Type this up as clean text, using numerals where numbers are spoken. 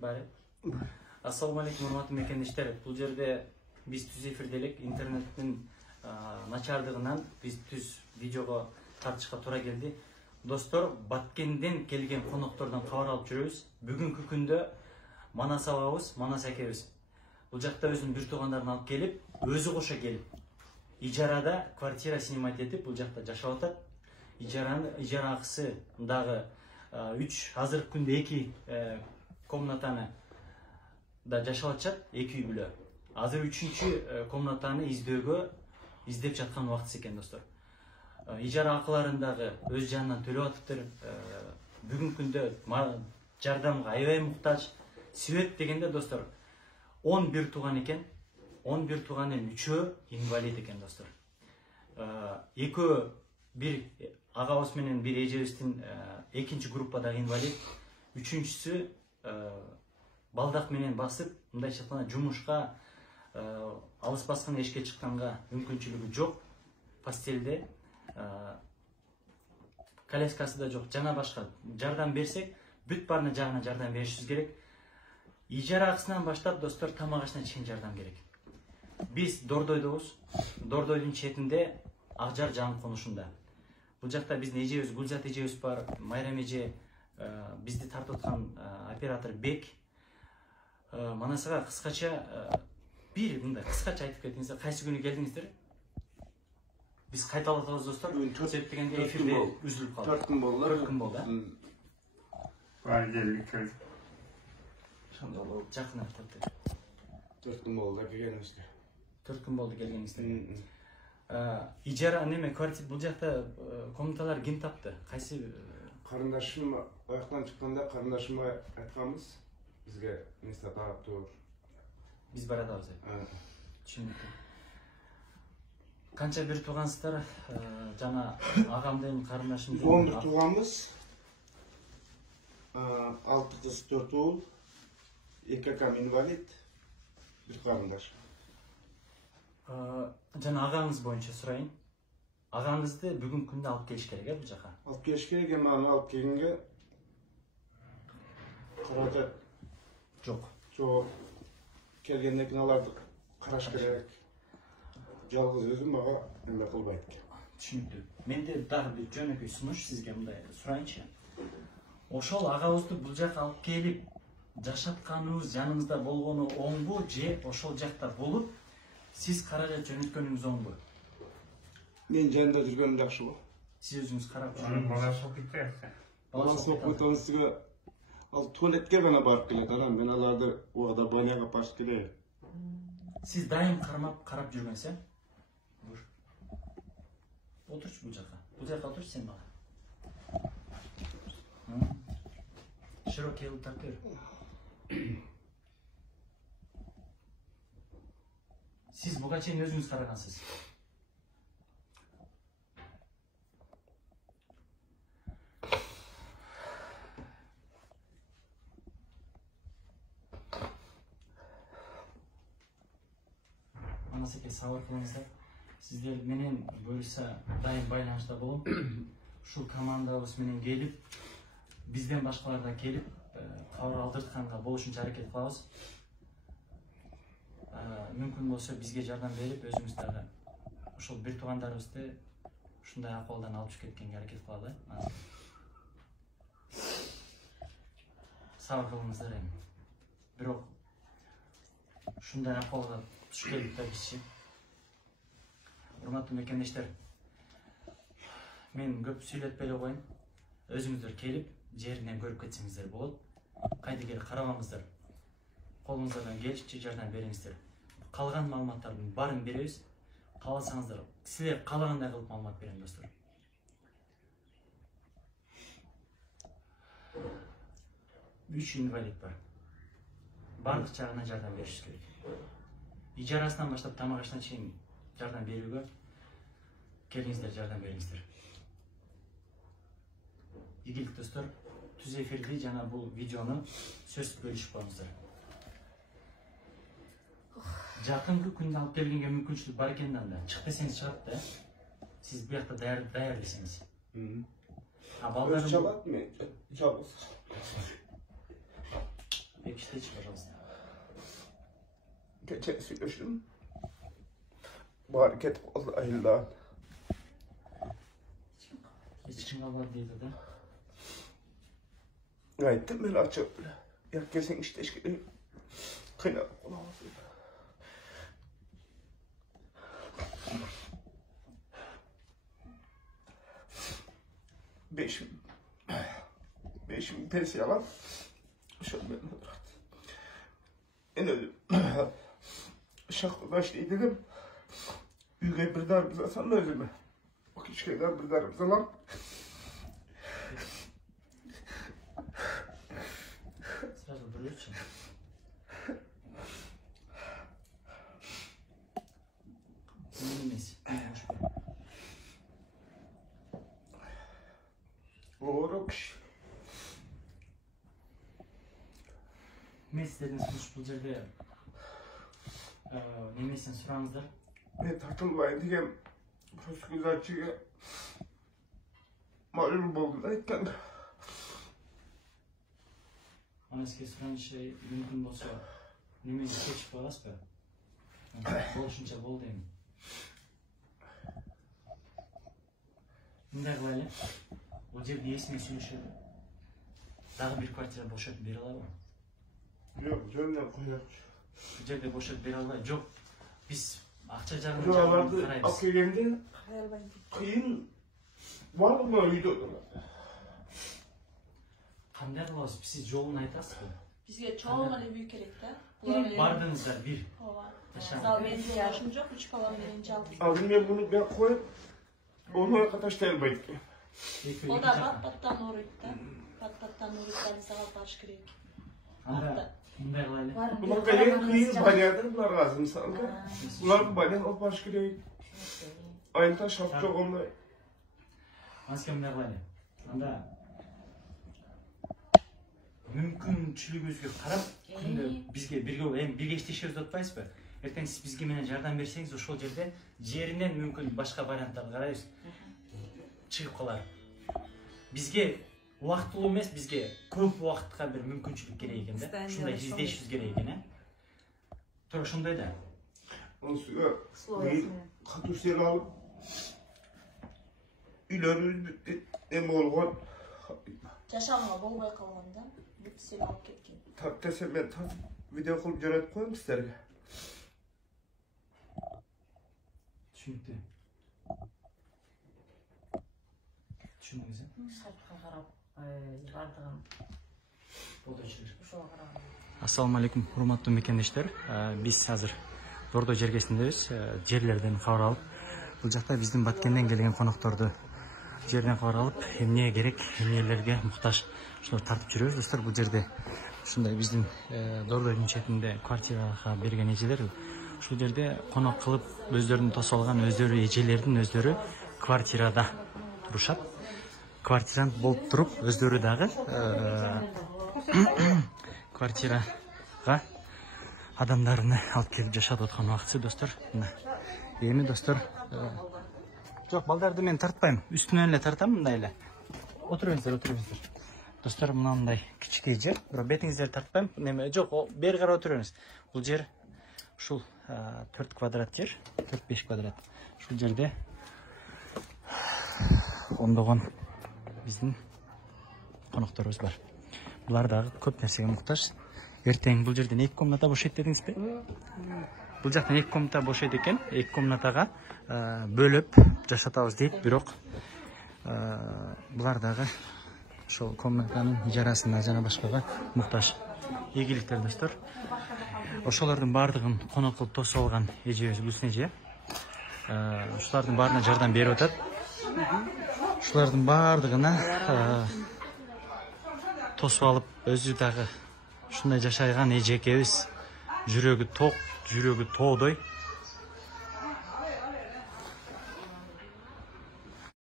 Бары. Ассаламу алейкум, урматтуу мекендештер. Бул жерде биз түз эфирде элек, интернеттин начардыгынан биз түз видеого тартышка туура келди. Достор, Баткенден келген коноктордон кабар алып жүрөбүз. Бүгүнкү күндө Манас абабыз, Манас экебиз. Бул жакта өзүнүн бир туугандарын алып келип, өзү кошо келип, ижарада квартира снимать этип, бул жакта жашап атат. Ижара акысы дагы 3, азыркы күндө 2 комнатаны да жашап атышат, 2 үй бүлө. Азыр 3-чү комнатаны издеп жаткан убакыт экен, достор. Ижара акыларын дагы өз жанынан төлөп атыптыр. Бүгүнкү күндө жардамга аябай муктаж. Себеп дегенде, достор, 11 тууган экен. 11 тууганын 3-өө инвалид экен, достор. Экөө бир агабыз менен бир эжебиздин 2-чи группадагы инвалид, 3-чүсү балдак менен басып, мындайча айтканда жумушка алыс баскан эшикке чыкканга мүмкүнчүлүгү жок. Постелде коляскасы да жок. Жана башка жардам берсек, бүт баарына жагына жардам беришибиз керек. Ижара акысынан баштап, достор, тамак ашына чейин жардам керек. Биз Дордойдобуз. Дордойдун четинде Акжар жаңы конушунда. Бул жакта биздин эжебиз, Гүлзат эжебиз бар, Майрам эже, бизди тартып аткан оператор Бек. Манасага кыскача бир мындай кыскача айтып кетиңиздер, кайсы күнү келдиңиздер? Биз кайталатабыз, достор. Себеп дегенде эфирде үзүлүп калды. 4 күн болду. 4 күн болду. Понедельник. Жакын айтты. 4 күн болду келгениңизде. 4 күн болду келгениңизде. Ижара неме квартира бул жакта комнаталар ким тапты? Кайсы Карындашым аяктан чыкканда карындашыма айтканбыз. Бизге место таап тур. Биз баратабыз деп. Түшүнүктүү. Канча бир туугансыздар? Жана агамдын карындашым 11 тууганбыз. 6 кыз 4 уул. 2 акам инвалид. Бир карындаш. Жана агаңыз боюнча сурайын. Агаңызды бүгүнкү күндө алып келиш керек, бул жака. Алып келиш керек, эми аны алып келгенге каражат жок. Жок. Келгенден кийин аларды караш керек. Жалгыз өзүм мага эме кылбайт экен. Түшүнүктүү. Менде дагы бир жөнөкөй сунуш сизге мындай сурайынчы. Ошол агабызды бул жака алып келип, жашатканыбыз, жаныбызда болгону оңбу же ошол жакта болуп, сиз каражат жөнөткөнүңүз оңбу? Мен жанында жүргөнүм жакшы го. Сиз өзүңүз карап жүргөнүңүз. Баласы окуйт экен. Баласы окуйт, сизге ал туалетке гана барып келет. Анан мен аларды убагында баняга апарып келем. Сиз дайым карап жүргөнсүз, Бур. Отурчу бул жака. Бул жака отурчу сен бала. Широкий ултар бер. Сиз буга чейин өзүңүз карагансыз. Манас эке, сабыр кылыңыздар. Сиздер менен буюрса дайым байланышта болуп, ушул командабыз менен келип, бизден башкалар да келип, кабар алдыртканга болушунча аракет кылабыз. Мүмкүн болсо бизге жардам берип, өзүңүз дагы ошол бир туугандарыбызды ушундай акыбалдан алып чыгып кеткенге аракет кылалы. Сабыр кылыңыздар эми. Бирок ушундай акыбалга туш келдик да бизчи. Урматтуу мекендештер, мен көп сүйлөтпөй эле коеюн. Өзүңүздөр келип, жеринен көрүп кетсеңиздер болот. Кайдыгер карабаңыздар. Колуңуздардан келишинче жардам бериңиздер. Калган маалыматтардын баарын беребиз. Кааласаңыздар, силер каалагандай кылып маалымат берем, достор. Үч инвалид бар. Бардык жагына жардам беришибиз керек. Ижарасынан баштап тамак ашына чейин жардам берүүгө келиңиздер, жардам бериңиздер. Ийгилик, достор, түз эфирди жана бул видеону сөзсүз бөлүшүп коюңуздар. Жакынкы күндө алып келгенге мүмкүнчүлүк бар экен да, чык десеңиз чыгат да. Siz bir hafta değerlisiniz. Ballarım... Çalat mı? Çalat. Bekişteç, пожалуйста. Geçen söyleştim. Bari ketip oldu ayıldan. İçin kalmadı dedi de. Gayettim ben açıp bile. Ya kesin işte eşkili. Kıyna olamaz. Beşim pes yalan. Şöyle ben rahat. En ölüm. Şaklaş diye dedim. Yüge bir dar bize sen de özüme. O hiç şeyler bir dar bize lan. Сразу брючим. Немес. Oğruk. Мен сіздерден сұраныш бұл жерде немесін сұраңыздар. Ben tartılmayın diyem. Prosküzatçıya malum oldu da etken. Ана сізге сұранышы мүмкін болса немені кешіп қоясыз ба? Болушынша бол деймін. Мындай қылайлы. Бұл жерде есіме сөйлешеді. Дағы бір квартира бошатып бере алады ма? Yok canım koyar. Бұл жерде бошатып бере албай. Жоқ, біз ақша жағын Buralarda қараймыз. akılende kıyın var mı öyle? Қандай қыласыз? Сіз жолын айтасыз ба? Бізге чоң эле үй керек да. Бардыңыздар бір. Ооба. Ташан. Мисалы менин жашым жок, 3 балам менен жалгыз. Aldım ben bunu ben koyup onu arkadaş delbaydı. O da bat-баттан ооруйт да. Bat-баттан ооруйт да, биз ага барыш керек. Анда мындай кылайлы. Bunlar gelen kıyın banyadır bunlar lazım sanki. Bunlar banyan o baş gerek. Aynı şap çok onunla. Аныске мындай кылайлы. Анда мүмкүнчүлүгүңүзгө карап күндө бизге бирге иштешебиз деп атпайсызбы? Эртең сиз бизге менен жардам берсеңиз, ошол жерде жеринен мүмкүн башка варианттарды карайбыз. Чыгып калар. Бизге убактылуу эмес, бизге көп убакытка бир мүмкүнчүлүк керек экен да. Ушундай издешибиз керек экен, Туура ошондой да. Onun suya katusları alıp üylörümüz bitti. Hem olğan Жашауга болбой калган да. Бүт сел алып кеткен. tat desem ben tat video kılıp yönet koyayım sizlerge. Түшүнүктүү. Түшүндүңүз, Сайтқа қарап, бардығын болдочулар. ошоға қараған. Ассаламу алейкум, урматтуу мекендештер. Биз азыр Дордо жергесиндебиз. Жерлерден кабар алып, бул жакта биздин Баткенден келген конокторду жерден кабар алып, эмне керек, эмнелерге муктаж ушуларды тартып жүрөбүз. Достор, бул жерде ушундай биздин Дордонун четинде квартирага берген эжелер ушул жерде конок кылып, өздөрүнүн тосуп алган, өздөрү эжелердин өздөрү квартирада турушат. Квартирант болуп туруп, өздөрү дагы квартирага адамдарын алып келип жашап аткан убакытсы, достор. Эми достор, жок, балдарды мен тартпайм, үстүнөн эле тартам, мындай эле. Отуруңуздар. Достор, мындай кичикей жер, бирок бетиңиздерди тартпайм. Неме жок, бери карап отуруңуз. Бул жер ушул 4 квадрат жер, 4-5 квадрат. Ушул жерде ондогон биздин конокторубуз бар. Булар дагы көп нерсеге муктаж. Эртең бул жерден 2 комната бошойт дедиңизби? Бул жактан 2 комната бошойт экен. 2 комнатага бөлүп жашатабыз дейт, бирок булар дагы ошол комнатанын ижарасына жана башкага муктаж. Ийгиликтер, достор. Ошолордун баардыгын конок кылып тосуп алган эжебиз Гүлсүн эже. Ушулардын баарына жардам берип атат. Ушулардын баардыгына тосуп алып, өзү дагы ушундай жашайган эже экебиз. Жүрөгү ток, жүрөгү тоодой.